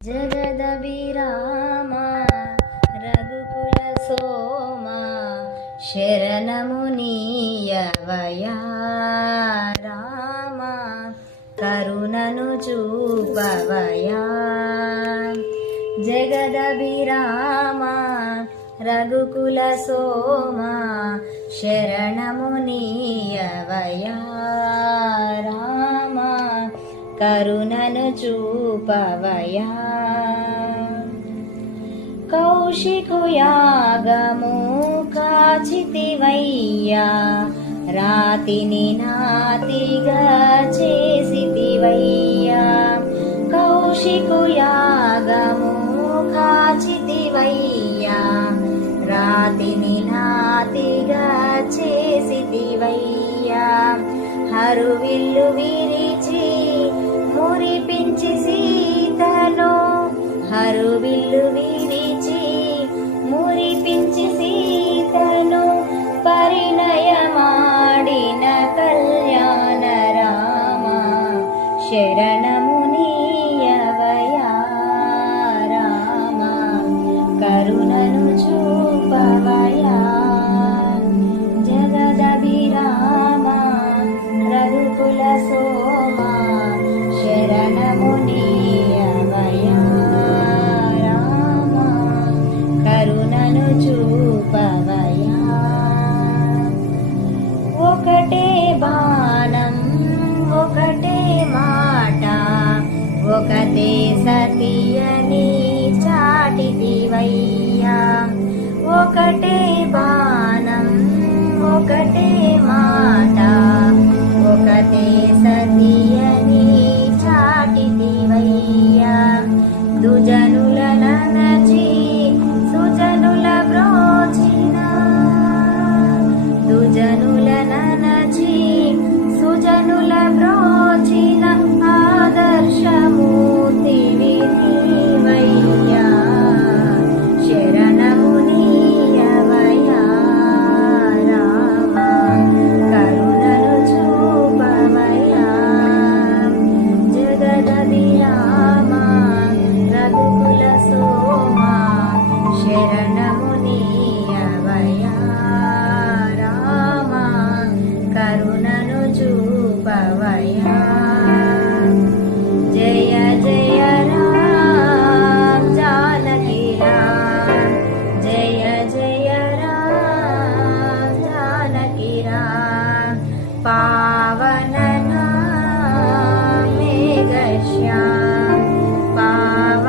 జగదభిరామ రఘుకుల సోమ శరణము నీయవయా రామ కరుణను చూపవయా. జగదభిరామ రఘుకుల సోమ శరణము నీయవయా రామ కరుణను చూపవయా. కౌశికుయాగము కాచితివయ్యా రాతిని నాతిగా చేసితివయ్యా. కౌశికుయాగము కాచితివయ్యా రాతిని నాతిగా చేసితివయ్యా. హరువిల్లు విరిచి మురిపించి సీతను హరువిల్లు విరిచి మురిపించి సీతను పరిణయమాడిన కళ్యాణ రామ శరణము నీయవయా రామ కరుణను చూపవయా. జగదభిరామ రఘుకుల సోమ శరణము నీయవయా రామ కరుణను చూపవయా. ఒకటే బాణం ఒకటే మాట ఒకటే సతియని చాటితివయ్యా. ఒకటే బాణం ఒకటే మాట ఒకటే